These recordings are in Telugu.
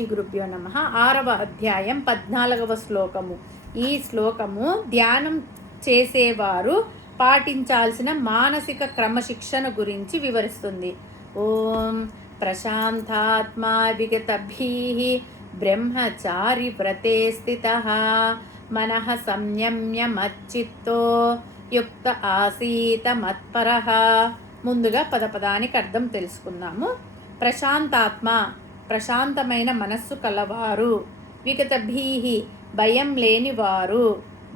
శ్రీ గురుభ్యో నమః. 6వ అధ్యాయం 14వ శ్లోకము. ఈ శ్లోకము ధ్యానం చేసేవారు పాటించాల్సిన మానసిక క్రమశిక్షణ గురించి వివరిస్తుంది. ఓం ప్రశాంతాత్మా విగతభీః బ్రహ్మచారి వ్రతే స్థితః మనః సంయమ్య మచ్చిత్తో యుక్త ఆసీత మత్పరః. ముందుగా పదపదానికి అర్థం తెలుసుకుందాము. ప్రశాంతాత్మ, ప్రశాంతమైన మనస్సు కలవారు. విగతభీః, భయం లేనివారు.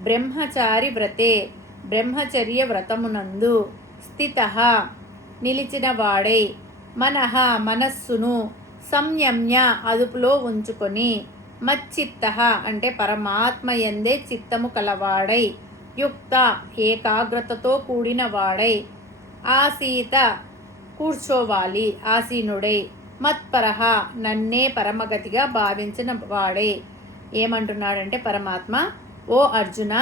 బ్రహ్మచారి వ్రతే, బ్రహ్మచర్య వ్రతమునందు. స్థితః, నిలిచిన వాడై. మనః, మనస్సును. సంయమ్య, అదుపులో ఉంచుకొని. మచ్చిత్తః అంటే పరమాత్మ యందే చిత్తము కలవాడై. యుక్త, ఏకాగ్రతతో కూడిన వాడై. ఆసీత, కూర్చోవాలి, ఆసీనుడై. మత్పరః, నన్నే పరమగతిగా భావించిన వాడై. ఏమంటున్నాడంటే పరమాత్మ, ఓ అర్జున,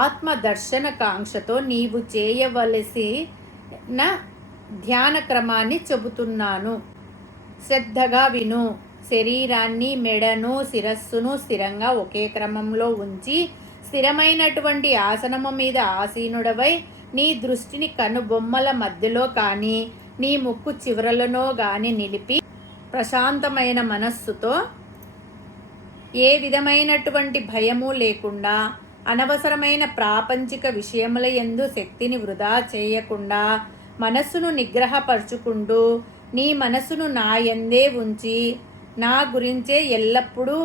ఆత్మ దర్శన కాంక్షతో నీవు చేయవలసిన ధ్యాన క్రమాన్ని చెబుతున్నాను. శ్రద్ధగా విను. శరీరాన్ని, మెడను, శిరస్సును స్థిరంగా ఒకే క్రమంలో ఉంచి స్థిరమైనటువంటి ఆసనము మీద ఆసీనుడవై నీ దృష్టిని కనుబొమ్మల మధ్యలో కానీ నీ ముక్కు చివరలనో గాని నిలిపి ప్రశాంతమైన మనస్సుతో ఏ విధమైనటువంటి భయము లేకుండా అనవసరమైన ప్రాపంచిక విషయముల యందు శక్తిని వృధా చేయకుండా మనస్సును నిగ్రహపరుచుకుంటూ నీ మనస్సును నా యందే ఉంచి నా గురించే ఎల్లప్పుడూ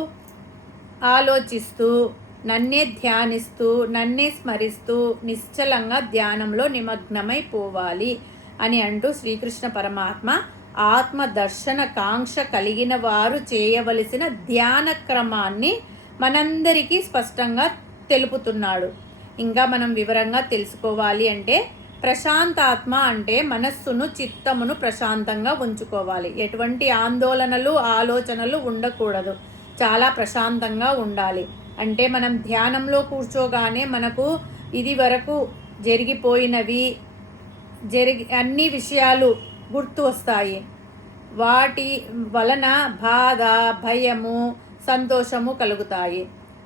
ఆలోచిస్తూ నన్నే ధ్యానిస్తూ నన్నే స్మరిస్తూ నిశ్చలంగా ధ్యానంలో నిమగ్నమైపోవాలి అని అంటూ శ్రీకృష్ణ పరమాత్మ ఆత్మ దర్శన కాంక్ష కలిగిన వారు చేయవలసిన ధ్యాన క్రమాన్ని మనందరికీ స్పష్టంగా తెలుపుతున్నాడు. ఇంకా మనం వివరంగా తెలుసుకోవాలి అంటే ప్రశాంతాత్మ అంటే మనస్సును, చిత్తమును ప్రశాంతంగా ఉంచుకోవాలి. ఎటువంటి ఆందోళనలు, ఆలోచనలు ఉండకూడదు. చాలా ప్రశాంతంగా ఉండాలి. అంటే మనం ధ్యానంలో కూర్చోగానే మనకు ఇది వరకు జరిగిపోయినవి అన్ని విషయాలు గుర్తు వస్తాయి. వాటి వలన బాధ, భయము, సంతోషము కలుగుతాయి.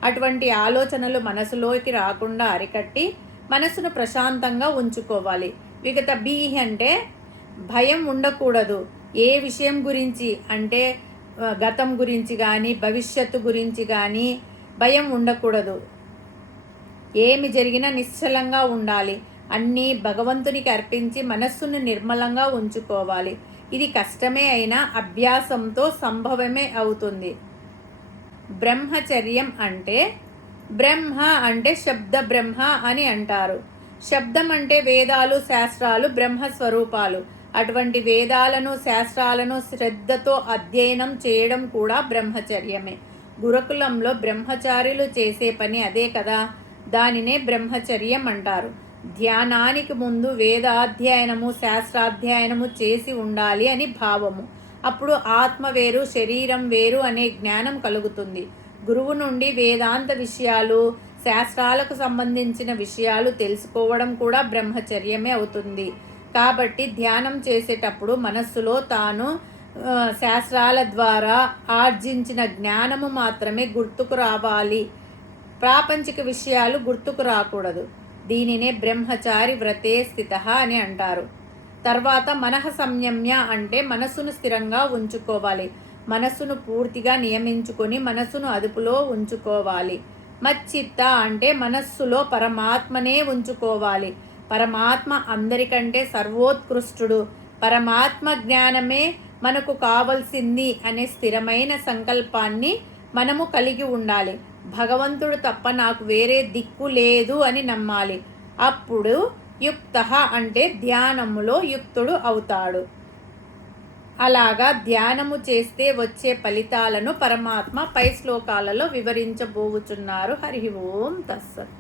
అటువంటి ఆలోచనలు మనసులోకి రాకుండా అరికట్టి మనసును ప్రశాంతంగా ఉంచుకోవాలి. విగతభీః అంటే భయం ఉండకూడదు. ఏ విషయం గురించి అంటే గతం గురించి కానీ భవిష్యత్తు గురించి కానీ భయం ఉండకూడదు. ఏమి జరిగినా నిశ్చలంగా ఉండాలి. అన్నీ భగవంతునికి అర్పించి మనస్సును నిర్మలంగా ఉంచుకోవాలి. ఇది కష్టమే అయినా అభ్యాసంతో సంభవమే అవుతుంది. బ్రహ్మచర్యం అంటే బ్రహ్మ అంటే శబ్ద బ్రహ్మ అని అంటారు. శబ్దం అంటే వేదాలు, శాస్త్రాలు బ్రహ్మస్వరూపాలు. అటువంటి వేదాలను, శాస్త్రాలను శ్రద్ధతో అధ్యయనం చేయడం కూడా బ్రహ్మచర్యమే. గురుకులంలో బ్రహ్మచారులు చేసే పని అదే కదా. దానినే బ్రహ్మచర్యం అంటారు. ధ్యానానికి ముందు వేదాధ్యయనము, శాస్త్రాధ్యయనము చేసి ఉండాలి అని భావము. అప్పుడు ఆత్మ వేరు, శరీరం వేరు అనే జ్ఞానం కలుగుతుంది. గురువు నుండి వేదాంత విషయాలు, శాస్త్రాలకు సంబంధించిన విషయాలు తెలుసుకోవడం కూడా బ్రహ్మచర్యమే అవుతుంది. కాబట్టి ధ్యానం చేసేటప్పుడు మనస్సులో తాను శాస్త్రాల ద్వారా ఆర్జించిన జ్ఞానము మాత్రమే గుర్తుకు రావాలి. ప్రాపంచిక విషయాలు గుర్తుకు రాకూడదు. దీనినే బ్రహ్మచారి వ్రతే స్థితః అని అంటారు. తర్వాత మనః సంయమ్య అంటే మనస్సును స్థిరంగా ఉంచుకోవాలి. మనస్సును పూర్తిగా నియమించుకొని మనస్సును అదుపులో ఉంచుకోవాలి. మచ్చిత్త అంటే మనస్సులో పరమాత్మనే ఉంచుకోవాలి. పరమాత్మ అందరికంటే సర్వోత్కృష్టుడు. పరమాత్మ జ్ఞానమే మనకు కావలసింది అనే స్థిరమైన సంకల్పాన్ని మనము కలిగి ఉండాలి. భగవంతుడు తప్ప నాకు వేరే దిక్కు లేదు అని నమ్మాలి. అప్పుడు యుక్తః అంటే ధ్యానములో యుక్తుడు అవుతాడు. అలాగా ధ్యానము చేస్తే వచ్చే ఫలితాలను పరమాత్మ పై శ్లోకాలలో వివరించబోవుచున్నారు. హరి ఓం తత్సత్.